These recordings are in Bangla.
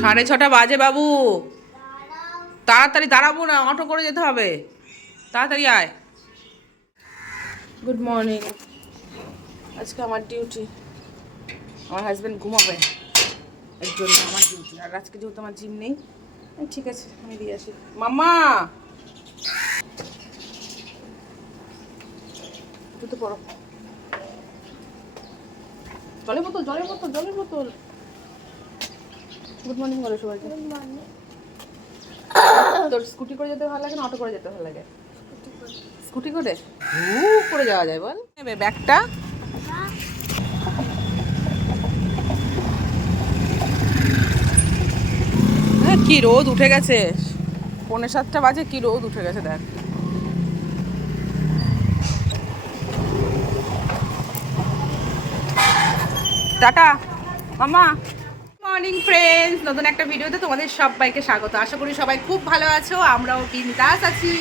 সাড়ে ছটা বাজে বাবু। তাড়াতাড়ি দাঁড়াবো না, অটো করে যেতে হবে। তাড়াতাড়ি আয়। গুড মর্নিং আজকে আমার ডিউটি আমার হাজব্যান্ড ঘুমাবে। এর জন্য আমার ডিউটি আর আজকে যেহেতু আমার জিম নেই ঠিক আছে, আমি দিয়ে আসি। মাম্মা! জুতো পড়ো জলের বোতল জলের বোতল জলের বোতল। গুড মর্নিং বলো সবাইকে। তোর স্কুটি করে যেতে ভালো লাগে না অটো করে যেতে ভালো লাগে? স্কুটি করে। করে? যাওয়া যায় বল। নেবে ব্যাগটা? হ্যাঁ কি রোদ উঠে গেছে। পৌনে সাতটা বাজে কি রোদ উঠে গেছে দেখ। টাটা। মামা মর্নিং ফ্রেন্ডস নতুন একটা ভিডিওতে তোমাদের সবাইকে স্বাগত। আশা করি সবাই খুব ভালো আছো। আমরাও বিন্দাস আছি।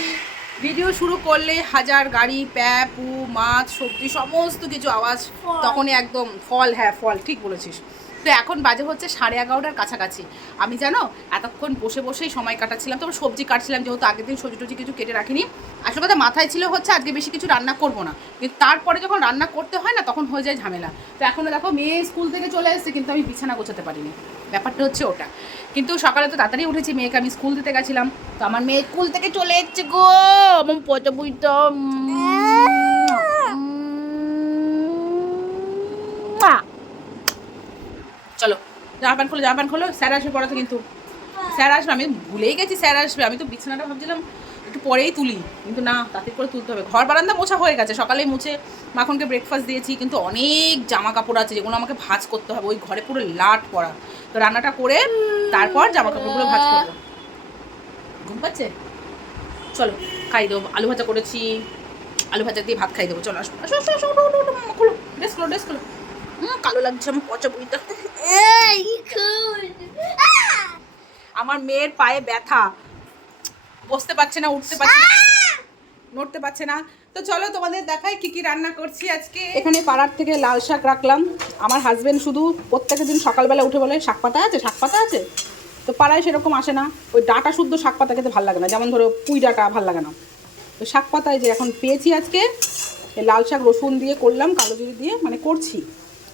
ভিডিও শুরু করলে হাজার গাড়ি প্যাপু মাছ সবজি সমস্ত কিছু আওয়াজ তখনই একদম ফল হ্যাঁ ফল ঠিক বলেছিস। তো এখন বাজে হচ্ছে সাড়ে এগারোটার কাছাকাছি। আমি জানো, এতক্ষণ বসে বসেই সময় কাটাচ্ছিলাম তবে সবজি কাটছিলাম, যেহেতু আগের দিন সবজি টবজি কিছু কেটে রাখিনি। আসলে কথা মাথায় ছিল হচ্ছে আজকে বেশি কিছু রান্না করব না। কিন্তু তারপরে যখন রান্না করতে হয় না, তখন হয়ে যায় ঝামেলা। তো এখনও দেখো, মেয়ে স্কুল থেকে চলে এসেছে, কিন্তু আমি বিছানা গোছাতে পারিনি। ব্যাপারটা হচ্ছে ওটা। কিন্তু সকালে তো তাড়াতাড়ি উঠেছি, মেয়েকে আমি স্কুল দিতে গেছিলাম। তো আমার মেয়ে স্কুল থেকে চলে এসছে গো, আমার পচা বুইটা চলো জামা প্যান্ট খোলো জামা প্যান্ট খোলো স্যার আসবে পড়াতে কিন্তু স্যার আসবে আমি ভুলেই গেছি স্যার আসবে আমি তো বিছানাটা ভাবছিলাম একটু পরেই তুলি কিন্তু না তাতে করে তুলতে হবে ঘর বারান্দা মোছা হয়ে গেছে সকালেই মুছে মাখনকে ব্রেকফাস্ট দিয়েছি কিন্তু অনেক জামা কাপড় আছে যেগুলো আমাকে ভাজ করতে হবে ওই ঘরে পুরো লাট পড়া তো রান্নাটা করে তারপর জামা কাপড়গুলো ভাজ করব ঘুম পাচ্ছে চলো খাই দেবো আলু ভাজা করেছি আলু ভাজা দিয়ে ভাত খাই দেবো চলো আসো আসো আসো আসো ড্রেস খোলো ড্রেস হুম, কালো লাগছে আমার পচা বইটা। আমার মেয়ের পায়ে ব্যথা। বসতে পারছে না উঠতে পারছে না নড়তে পারছে না। তো চলো তোমাদের দেখাই কি কি রান্না করছি আজকে। এখানে পাড়ার থেকে লাল শাক রাখলাম। আমার হাজবেন্ড শুধু প্রত্যেকের দিন সকালবেলা উঠে বলে শাক পাতা আছে শাক পাতা আছে? তো পাড়ায় সেরকম আসে না। ওই ডাটা শুদ্ধ শাক পাতা খেতে ভালো লাগে না। যেমন ধরো পুঁই ডাটা ভালো লাগে না। তো শাক পাতায় যে এখন পেয়েছি আজকে লাল শাক রসুন দিয়ে করলাম কালো জিরে দিয়ে মানে করছি।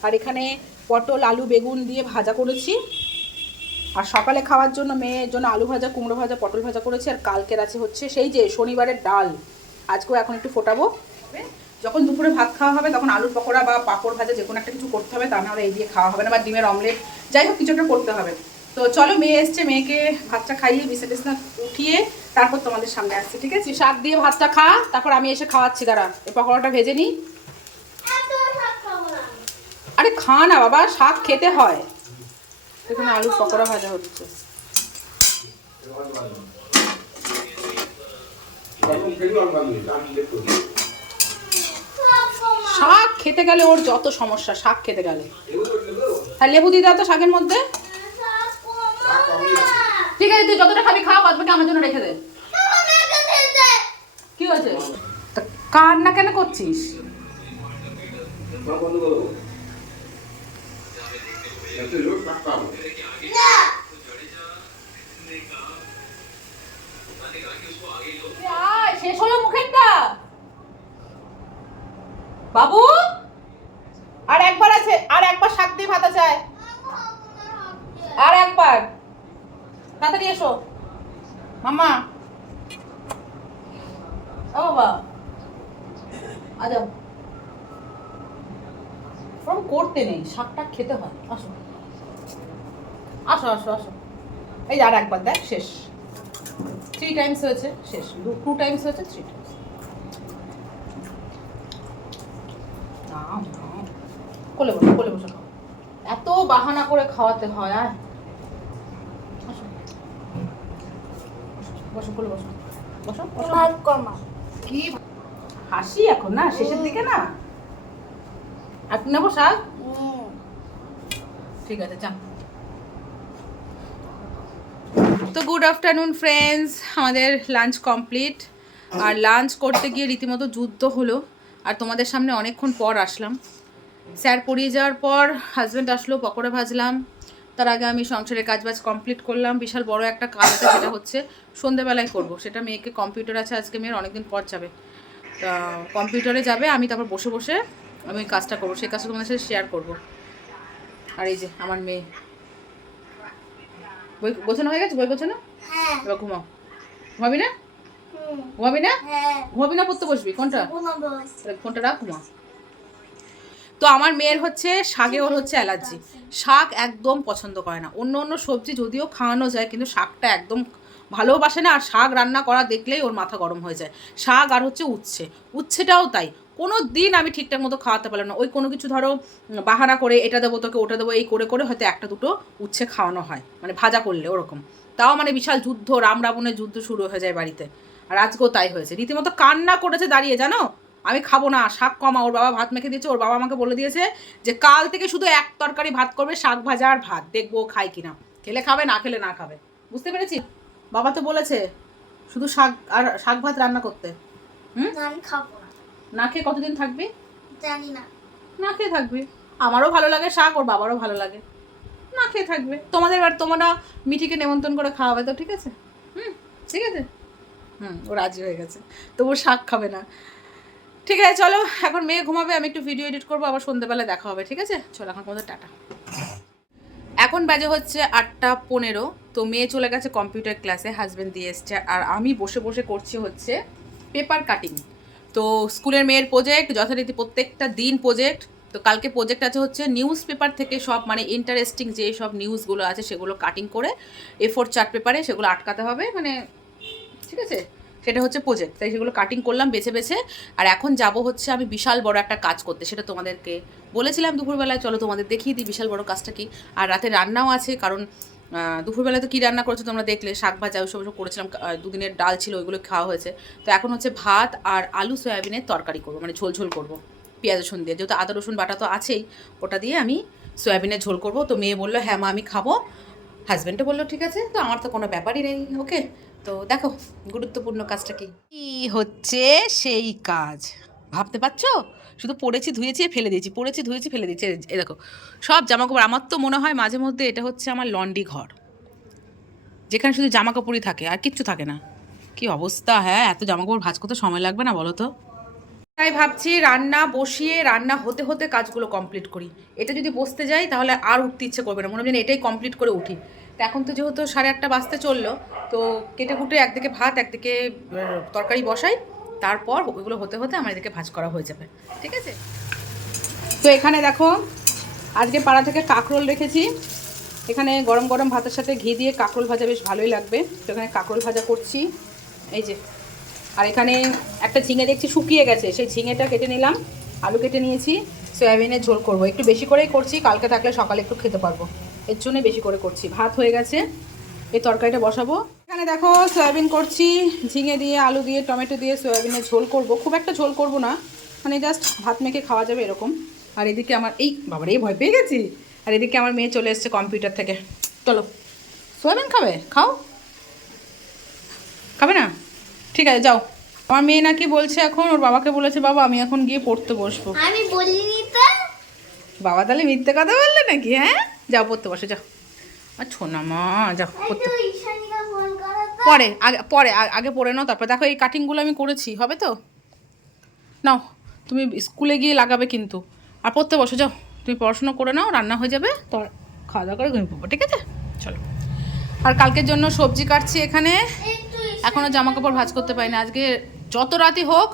আর এখানে পটল, আলু, বেগুন দিয়ে ভাজা করেছি। আর সকালে খাওয়ার জন্য মেয়ের জন্য আলু ভাজা, কুমড়ো ভাজা, পটল ভাজা করেছি, আর কালকের আছে হচ্ছে সেই যে শনিবারের ডাল। আজকেও এখন একটু ফোটাবো। যখন দুপুরে ভাত খাওয়া হবে, তখন আলুর পকোড়া বা পাঁপড় ভাজা যে কোনো একটা কিছু করতে হবে, তা নাহলে এই দিয়ে খাওয়া হবে না, বা ডিমের অমলেট। যাই হোক, কিছু একটা করতে হবে। তো চলো, মেয়ে এসছে, মেয়েকে ভাতটা খাইয়ে বিছে টিসনা উঠিয়ে তারপর তোমাদের সামনে আসছে, ঠিক আছে? শাক দিয়ে ভাতটা খা, তারপর আমি এসে খাওয়াচ্ছি, দাঁড়া। এই পকোড়াটা ভেজে নিই। আরে খা না বাবা, শাক খেতে হয়। এখানে আলুর পকোড়া ভাজা হচ্ছে। শাক খেতে গেলে ওর যত সমস্যা, শাক খেতে গেলে। হ্যাঁ লেবু দিয়ে দাও তো শাকের মধ্যে। ঠিক আছে, তুই যতটা খাবি খাওয়া বাদ বাকি আমার জন্য রেখে দে। কি হয়েছে? তা না কেন করছিস আয়, শেষ হলো মুখেরটা। বাবু? আর একবার আছে, আর একবার শাক দিয়ে ভাতা চায় আর একবার। তাড়াতাড়ি এসো। মামা ও বাবা। আজাও ফোন করতে নেই, শাকটা খেতে হয়। আসো। আসো আসো আসো। এই আর একবার, দেখ, শেষ। থ্রি টাইমস হয়েছে শেষ। টু টাইমস হয়েছে থ্রি টাইমস কোলে বসো কোলে বসো খাও। এত বাহানা করে খাওয়াতে হয় আর বসো। কোলে বসো। বসো বসো। কি হাসি এখন না? শেষের দিকে না? আর নেব শাক? ঠিক আছে চা। তো গুড আফটারনুন ফ্রেন্ডস আমাদের লাঞ্চ কমপ্লিট আর লাঞ্চ করতে গিয়ে রীতিমতো যুদ্ধ হলো। আর তোমাদের সামনে অনেকক্ষণ পর আসলাম। স্যার পড়িয়ে যাওয়ার পর হাজব্যান্ড আসলো, পকোড়া ভাজলাম। তার আগে আমি সংসারের কাজ বাজ কমপ্লিট করলাম। বিশাল বড় একটা কাজ আছে, সেটা হচ্ছে সন্ধেবেলায় করব। সেটা মেয়েকে কম্পিউটার আছে, আজকে মেয়ের অনেকদিন পর যাবে। কম্পিউটারে যাবে, আমি তারপর বসে বসে আমি কাজটা করব। সেই কাজটা তোমাদের সাথে শেয়ার করব। আর এই যে, আমার মেয়ে। বই গোছানো হয়ে গেছে? বই গোছানো? হ্যাঁ। এবার ঘুমাও। ঘুমাবি না? ঘুমাবি না? হ্যাঁ। ঘুমাবি না? পড়তে বসবি। কোনটা? ফোনটা রাখ ঘুমা। তো আমার মেয়ের হচ্ছে শাকে ওর হচ্ছে অ্যালার্জি। শাক একদম পছন্দ করে না। অন্য অন্য সবজি যদিও খাওয়ানো যায় কিন্তু শাকটা একদম ভালোবাসে না। আর শাক রান্না করা দেখলেই ওর মাথা গরম হয়ে যায়। শাক আর হচ্ছে উচ্ছে। উচ্ছেটাও তাই। কোনো দিন আমি ঠিকঠাক মতো খাওয়াতে পারলাম না। ওই কোনো কিছু ধরো বাহানা করে এটা দেবো, তোকে ওটা দেবো, এই করে করে হয়তো একটা দুটো উচ্ছে খাওয়ানো হয়। মানে ভাজা করলে ওরকম। তাও মানে বিশাল যুদ্ধ, রাম রাবণের যুদ্ধ শুরু হয়ে যায় বাড়িতে। আর আজকেও তাই হয়েছে। রীতিমতো কান্না করেছে দাঁড়িয়ে, জানো? আমি খাব না, শাক কমা। ওর বাবা ভাত মেখে দিয়েছে, ওর বাবা আমাকে বলে দিয়েছে যে কাল থেকে শুধু এক তরকারি ভাত করবে, শাক ভাজা আর ভাত। দেখব খায় কিনা। খেলে খাবে, না খেলে না খাবে। বুঝতে পেরেছি? বাবা তো বলেছে, শুধু শাক আর শাক ভাত রান্না করতে। হুম? আমি খাব না খেয়ে কতদিন থাকবি? জানি না। না খেয়ে থাকবি। আমারও ভালো লাগে শাক ওর বাবারও ভালো লাগে। না খেয়ে থাকবে। তোমাদের এবার তোমরা মিঠিকে নেমন্তন্ন করে খাওয়াবে তো ঠিক আছে? হুম ঠিক আছে? হুম ও রাজি হয়ে গেছে। তবু শাক খাবে না। ঠিক আছে চলো এখন মেয়ে ঘুমাবে আমি একটু ভিডিও এডিট করব আবার সন্ধ্যেবেলা দেখা হবে ঠিক আছে? চলো এখন পর্যন্ত টাটা। এখন বাজে হচ্ছে আটটা পনেরো তো মেয়ে চলে গেছে কম্পিউটার ক্লাসে হাজব্যান্ড দিয়ে এসছে। আর আমি বসে বসে করছি হচ্ছে পেপার কাটিং তো স্কুলের মেয়ের প্রজেক্ট যথারীতি প্রত্যেকটা দিন প্রজেক্ট তো কালকে প্রজেক্ট আছে হচ্ছে নিউজ পেপার থেকে সব মানে ইন্টারেস্টিং যে সব নিউজগুলো আছে সেগুলো কাটিং করে এ ফোর চার্ট পেপারে সেগুলো আটকাতে হবে মানে ঠিক আছে? সেটা হচ্ছে প্রজেক্ট তাই সেগুলো কাটিং করলাম বেছে বেছে। আর এখন যাব হচ্ছে আমি বিশাল বড় একটা কাজ করতে, সেটা তোমাদেরকে বলেছিলাম দুপুরবেলায়, চলো তোমাদের দেখিয়ে দিই বিশাল বড় কাজটা কি। আর রাতে রান্নাও আছে, কারণ আহ, দুপুরবেলায় তো কী রান্না করেছ তোমরা দেখলে? শাক ভাজা ওইসব ওইসব করেছিলাম। দুদিনের ডাল ছিল ওইগুলো খাওয়া হয়েছে। তো এখন হচ্ছে ভাত আর আলু সয়াবিনের তরকারি করব মানে ঝোল ঝোল করব। পেঁয়াজ রসুন দিয়ে। যেহেতু আদা রসুন বাটা তো আছেই ওটা দিয়ে আমি সয়াবিনের ঝোল করব। তো মেয়ে বলল হ্যাঁ মা আমি খাব। হাজব্যান্ডও বলল ঠিক আছে। তো আমার তো কোনো ব্যাপারই নেই ওকে? তো দেখো গুরুত্বপূর্ণ কাজটা কি হচ্ছে সেই কাজ? ভাবতে পারছ? শুধু পড়েছি, ধুয়েছি ফেলে দিয়েছি, পড়েছি, ধুয়েছি, ফেলে দিয়েছি এই দেখো। সব জামা কাপড় আমার তো মনে হয় মাঝে মধ্যে এটা হচ্ছে আমার লন্ডি ঘর। যেখানে শুধু জামা কাপড়ই থাকে, আর কিচ্ছু থাকে না। কি অবস্থা হ্যাঁ এত জামা কাপড় ভাজ করতে সময় লাগবে না বলো তো? তাই ভাবছি রান্না বসিয়ে, রান্না হতে হতে কাজগুলো কমপ্লিট করি। এটা যদি বসতে যাই, তাহলে আর উঠতে ইচ্ছে করবে না। মনে হয় এটাই কমপ্লিট করে উঠি। তো এখন তো যেহেতু সাড়ে আটটা বাজতে চলল, তো কেটে কুটে একদিকে ভাত, একদিকে তরকারি বসাই। তারপর ওইগুলো হতে হতে আমার এদিকে ভাজ করা হয়ে যাবে। ঠিক আছে? তো এখানে দেখো, আজকে পাড়া থেকে কাঁকরোল রেখেছি। এখানে গরম গরম ভাতের সাথে ঘি দিয়ে কাঁকরোল ভাজা বেশ ভালোই লাগবে। তো এখানে কাঁকরোল ভাজা করছি। এই যে, আর এখানে একটা ঝিঙে দেখছি শুকিয়ে গেছে। সেই ঝিঙেটা কেটে নিলাম, আলু কেটে নিয়েছি, সয়াবিনের ঝোল করব। একটু বেশি করেই করছি, কালকে থাকলে সকালে একটু খেতে পারব। এর জন্য বেশি করে করছি। ভাত হয়ে গেছে, এই তরকারিটা বসাবো। এখানে দেখো সয়াবিন করছি ঝিঙে দিয়ে আলু দিয়ে টমেটো দিয়ে সয়াবিনের ঝোল করব। খুব একটা ঝোল করব না মানে জাস্ট ভাত মেখে খাওয়া যাবে এরকম। আর এদিকে আমার এই বাবার এই ভয় পেয়ে গেছি। আর এদিকে আমার মেয়ে চলে এসছে কম্পিউটার থেকে। চলো সয়াবিন খাবে? খাও। খাবে না? ঠিক আছে যাও। আমার মেয়ে নাকি বলছে এখন ওর বাবাকে বলেছে বাবা আমি এখন গিয়ে পড়তে বসবো। আমি বলিনি তো। বাবা তাহলে মিথ্যে কথা বললে নাকি হ্যাঁ? যাও পড়তে বসে যাও। আর ছোনা মা যাও পড়তে একটু ঈশানীকে ফোন করো তো পরে, আগে পরে আগে পরে নাও, তারপরে দেখো এই কাটিংগুলো আমি করেছি, হবে তো? নাও, তুমি স্কুলে গিয়ে লাগাবে কিন্তু। আর পড়তে বসে, যাও, তুমি পড়াশোনা করে নাও, রান্না হয়ে যাবে। তো খাওয়া দাওয়া করে ঘুমিয়ে পড়ব, ঠিক আছে? চলো। আর কালকের জন্য সবজি কাটছি এখানে। এখনও জামা কাপড় ভাজ করতে পারিনি। আজকে যত রাতই হোক,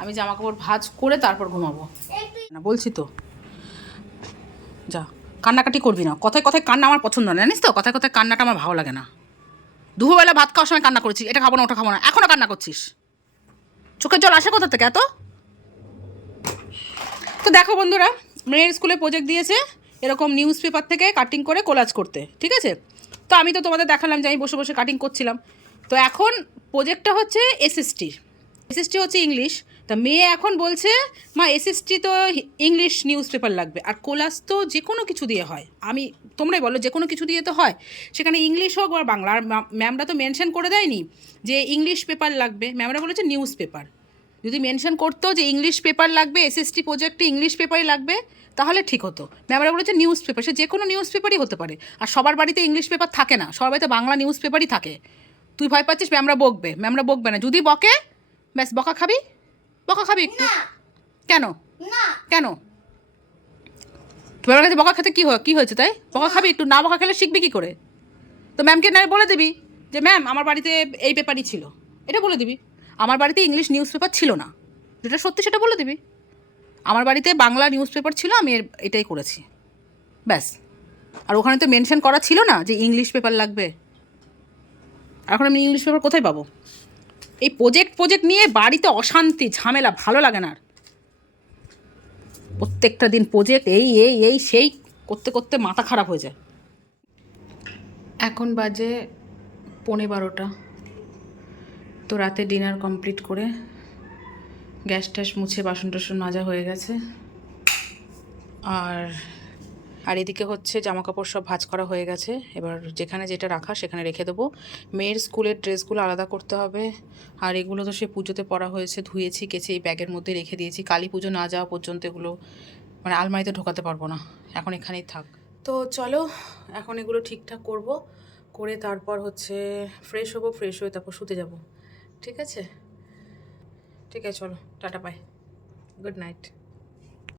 আমি জামা কাপড় ভাজ করে তারপর ঘুমাবো। না, বলছি তো। যা, কান্নাকাটি করবি না। কথায় কথায় কান্না আমার পছন্দ না, জানিস তো? কথায় কথায় কান্নাটা আমার ভালো লাগে না। দুপুরবেলা ভাত খাওয়ার সময় কান্না করেছিস এটা খাব না, ওটা খাব না এখনও কান্না করছিস। চোখের জল আসে কোথা থেকে এত? তো দেখো বন্ধুরা, মেয়ের স্কুলে প্রজেক্ট দিয়েছে, এরকম নিউজ পেপার থেকে কাটিং করে কোলাজ করতে, ঠিক আছে? তো আমি তো তোমাদের দেখালাম যে আমি বসে বসে কাটিং করছিলাম। তো এখন প্রজেক্টটা হচ্ছে এসএসটির এসএসটি হচ্ছে ইংলিশ তা মেয়ে এখন বলছে, মা এসএসটি তো ইংলিশ নিউজ পেপার লাগবে, আর কোলাস তো যে কোনো কিছু দিয়ে হয়। আমি, তোমরাই বলো, যে কোনো কিছু দিয়ে তো হয়। সেখানে ইংলিশ হোক বা বাংলা, আর ম্যাম- ম্যামরা তো মেনশন করে দেয়নি যে ইংলিশ পেপার লাগবে। ম্যামরা বলেছে নিউজ পেপার যদি মেনশন করতো যে ইংলিশ পেপার লাগবে এসএসটি প্রজেক্টে ইংলিশ পেপারই লাগবে, তাহলে ঠিক হতো। ম্যামরা বলেছে নিউজ পেপার সে যে কোনো নিউজ পেপারই হতে পারে। আর সবার বাড়িতে ইংলিশ পেপার থাকে না, সবার বাড়িতে বাংলা নিউজ পেপারই থাকে। তুই ভয় পাচ্ছিস ম্যামরা বকবে ম্যামরা বকবে না। যদি বকে, ব্যাস, বকা খাবি। বকা খাবি? একটু কেন? না। কেন? তোমার কাছে বকা খেতে কী হয় কী হয়েছে তাই? বকা খাবি একটু? না বকা খেলে শিখবি কী করে? তো ম্যামকে না বলে দিবি যে ম্যাম আমার বাড়িতে এই পেপারই ছিল। এটা বলে দিবি। আমার বাড়িতে ইংলিশ নিউজ পেপার ছিল না। যেটা সত্যি সেটা বলে দিবি। আমার বাড়িতে বাংলা নিউজ পেপার ছিল আমি এটাই করেছি। ব্যাস। আর ওখানে তো মেনশন করা ছিল না যে ইংলিশ পেপার লাগবে। এখন আমি ইংলিশ পেপার কোথায় পাবো? এই প্রজেক্ট প্রজেক্ট নিয়ে বাড়িতে অশান্তি, ঝামেলা, ভালো লাগে না আর। প্রত্যেকটা দিন প্রজেক্ট এই এই এই, সেই করতে করতে মাথা খারাপ হয়ে যায়। এখন বাজে পৌনে বারোটা। তো রাতে ডিনার কমপ্লিট করে গ্যাস ট্যাস মুছে বাসন টাসন মাজা হয়ে গেছে। আর আর এদিকে হচ্ছে জামা কাপড় সব ভাঁজ করা হয়ে গেছে। এবার যেখানে যেটা রাখা সেখানে রেখে দেবো। মেয়ের স্কুলের ড্রেসগুলো আলাদা করতে হবে। আর এগুলো তো সে পুজোতে পরা হয়েছে, ধুয়েছি, কেচে এই ব্যাগের মধ্যে রেখে দিয়েছি। কালী পুজো না যাওয়া পর্যন্ত এগুলো মানে আলমারিতে ঢোকাতে পারব না। এখন এখানেই থাক। তো চলো, এখন এগুলো ঠিকঠাক করব। করে তারপর হচ্ছে ফ্রেশ হব ফ্রেশ হয়ে তারপর শুতে যাব। ঠিক আছে? ঠিক আছে, চলো। Tata bye good night